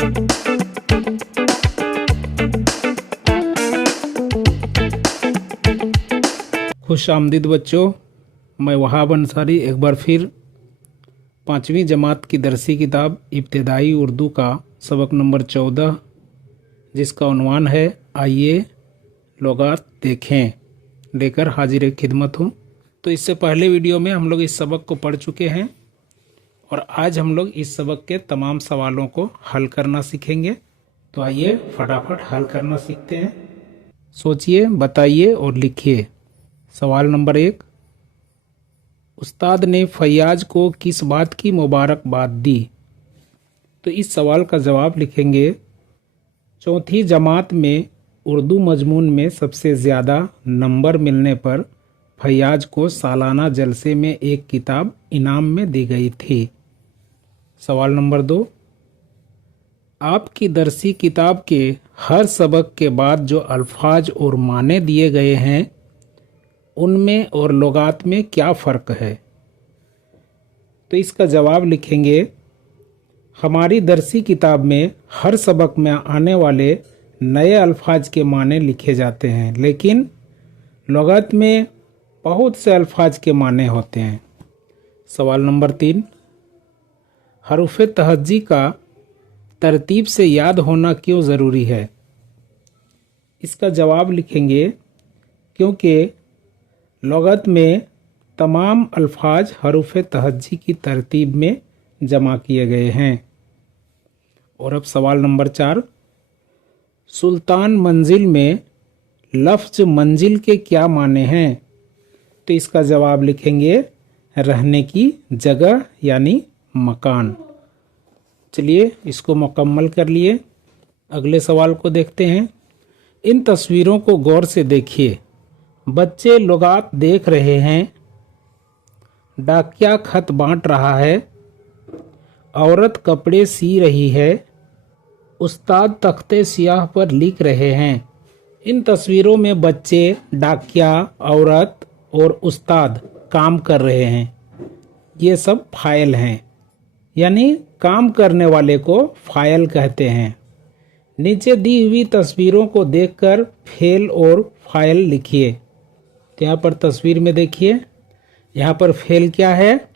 खुश आमदीद बच्चों, मैं वहाब अंसारी एक बार फिर 5वीं जमात की दरसी किताब इब्तिदाई उर्दू का सबक नंबर 14 जिसका उन्वान है आइए लुगात देखें लेकर हाजिर खिदमत हूँ। तो इससे पहले वीडियो में हम लोग इस सबक को पढ़ चुके हैं और आज हम लोग इस सबक के तमाम सवालों को हल करना सीखेंगे। तो आइए फटाफट हल करना सीखते हैं। सोचिए, बताइए और लिखिए। सवाल नंबर 1, उस्ताद ने फैयाज को किस बात की मुबारकबाद दी? तो इस सवाल का जवाब लिखेंगे, चौथी जमात में उर्दू मजमून में सबसे ज़्यादा नंबर मिलने पर फैयाज को सालाना जलसे में एक किताब इनाम में दी गई थी। सवाल नंबर 2, आपकी दरसी किताब के हर सबक के बाद जो अल्फाज और माने दिए गए हैं उनमें और लुगात में क्या फ़र्क है? तो इसका जवाब लिखेंगे, हमारी दरसी किताब में हर सबक में आने वाले नए अल्फाज के माने लिखे जाते हैं, लेकिन लुगात में बहुत से अल्फाज के माने होते हैं। सवाल नंबर 3, हरूफ तहज्जी का तरतीब से याद होना क्यों ज़रूरी है? इसका जवाब लिखेंगे, क्योंकि लुगात में तमाम अल्फाज हरूफ तहज्जी की तरतीब में जमा किए गए हैं। और अब सवाल नंबर 4, सुल्तान मंजिल में लफ्ज़ मंजिल के क्या माने हैं? तो इसका जवाब लिखेंगे, रहने की जगह यानी मकान। चलिए इसको मुकम्मल कर लिए। अगले सवाल को देखते हैं। इन तस्वीरों को गौर से देखिए। बच्चे लुगात देख रहे हैं, डाकिया खत बांट रहा है, औरत कपड़े सी रही है, उस्ताद तख्ते स्याह पर लिख रहे हैं। इन तस्वीरों में बच्चे, डाकिया, औरत और उस्ताद काम कर रहे हैं। ये सब फाइल हैं, यानी काम करने वाले को फाइल कहते हैं। नीचे दी हुई तस्वीरों को देखकर फेल और फाइल लिखिए। तो यहाँ पर तस्वीर में देखिए, यहाँ पर फेल क्या है?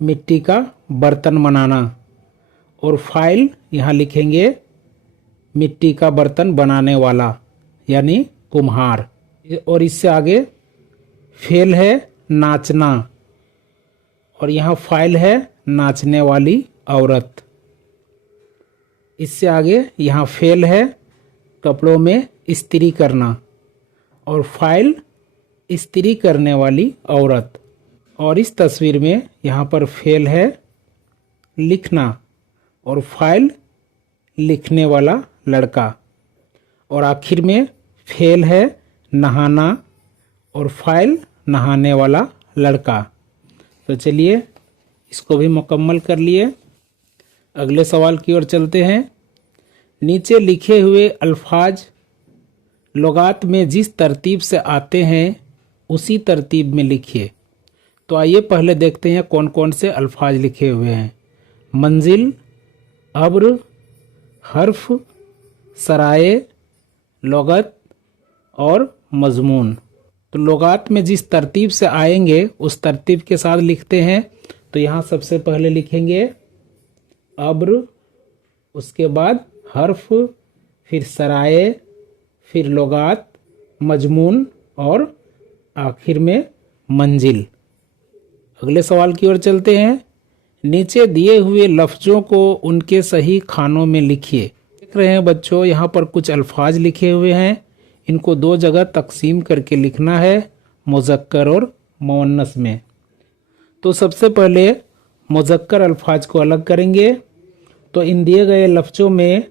मिट्टी का बर्तन बनाना। और फाइल यहाँ लिखेंगे मिट्टी का बर्तन बनाने वाला यानी कुम्हार। और इससे आगे फेल है नाचना और यहाँ फाइल है नाचने वाली औरत। इससे आगे यहाँ फेल है कपड़ों में इस्त्री करना और फाइल इस्त्री करने वाली औरत। और इस तस्वीर में यहाँ पर फेल है लिखना और फाइल लिखने वाला लड़का। और आखिर में फेल है नहाना और फाइल नहाने वाला लड़का। तो चलिए इसको भी मुकम्मल कर लिए। अगले सवाल की ओर चलते हैं। नीचे लिखे हुए अल्फाज लुगात में जिस तरतीब से आते हैं उसी तरतीब में लिखिए। तो आइए पहले देखते हैं कौन कौन से अल्फाज लिखे हुए हैं। मंजिल, अब्र, हर्फ, सराय, लुगत और मजमून। तो लुगात में जिस तरतीब से आएंगे उस तरतीब के साथ लिखते हैं। तो यहाँ सबसे पहले लिखेंगे अब्र, उसके बाद हर्फ, फिर सराय, फिर लुगात, मजमून और आखिर में मंजिल। अगले सवाल की ओर चलते हैं। नीचे दिए हुए लफ्ज़ों को उनके सही खानों में लिखिए। देख रहे हैं बच्चों, यहाँ पर कुछ अल्फाज लिखे हुए हैं। इनको 2 जगह तकसीम करके लिखना है, मुज़क्कर और मुअन्नस में। तो सबसे पहले मुज़क्कर अल्फाज को अलग करेंगे। तो इन दिए गए लफ्ज़ों में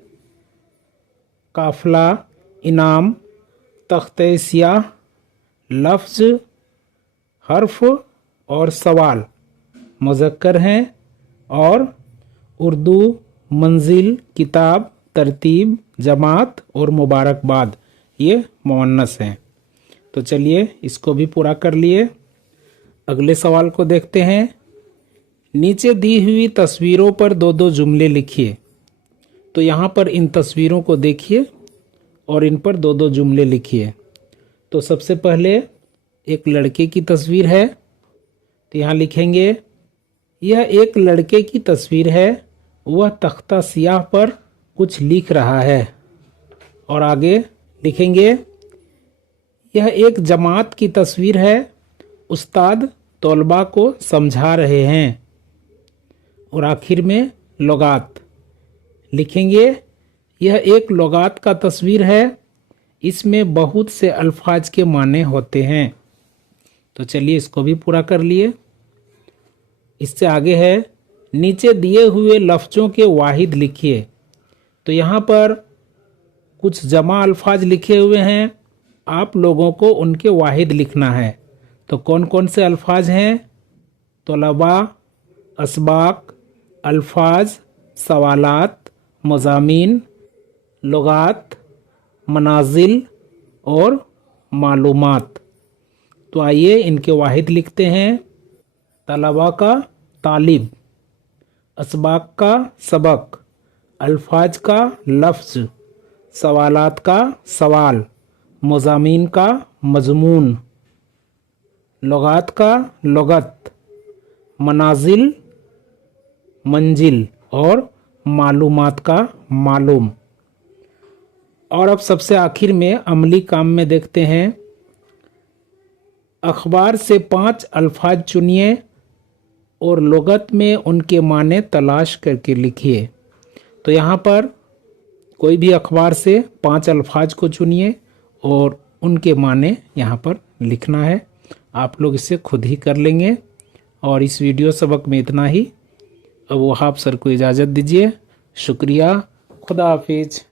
काफ़िला, इनाम, तख्ते स्याह, लफ्ज़, हर्फ और सवाल मुज़क्कर हैं और उर्दू, मंजिल, किताब, तरतीब, जमात और मुबारकबाद ये मुअन्नस हैं। तो चलिए इसको भी पूरा कर लिए। अगले सवाल को देखते हैं। नीचे दी हुई तस्वीरों पर 2-2 जुमले लिखिए। तो यहाँ पर इन तस्वीरों को देखिए और इन पर दो दो जुमले लिखिए। तो सबसे पहले एक लड़के की तस्वीर है, तो यहाँ लिखेंगे यह एक लड़के की तस्वीर है, वह तख्ता सियाह पर कुछ लिख रहा है। और आगे लिखेंगे यह एक जमात की तस्वीर है, उस्ताद तलबा को समझा रहे हैं। और आखिर में लुगात लिखेंगे यह एक लुगात का तस्वीर है, इसमें बहुत से अल्फाज के माने होते हैं। तो चलिए इसको भी पूरा कर लिए। इससे आगे है नीचे दिए हुए लफ्ज़ों के वाहिद लिखिए। तो यहाँ पर कुछ जमा अल्फाज लिखे हुए हैं, आप लोगों को उनके वाहिद लिखना है। तो कौन कौन से अल्फाज हैं? तलबा, असबाक, अल्फाज, सवालात, मज़ामीन, लुगात, मनाजिल और मालूमात। तो आइए इनके वाहिद लिखते हैं। तलबा का तालिब, असबाक का सबक, अल्फाज का लफ्ज़, सवालात का सवाल, मज़ामीन का मज़मून, लुगात का लुगत, मनाजिल मंजिल और मालूमात का मालूम। और अब सबसे आखिर में अमली काम में देखते हैं। अखबार से 5 अल्फाज चुनिए और लुगत में उनके माने तलाश करके लिखिए। तो यहाँ पर कोई भी अखबार से 5 अल्फाज को चुनिए और उनके माने यहाँ पर लिखना है। आप लोग इसे खुद ही कर लेंगे। और इस वीडियो सबक में इतना ही। अब वहाब सर को इजाज़त दीजिए। शुक्रिया। खुदा हाफिज।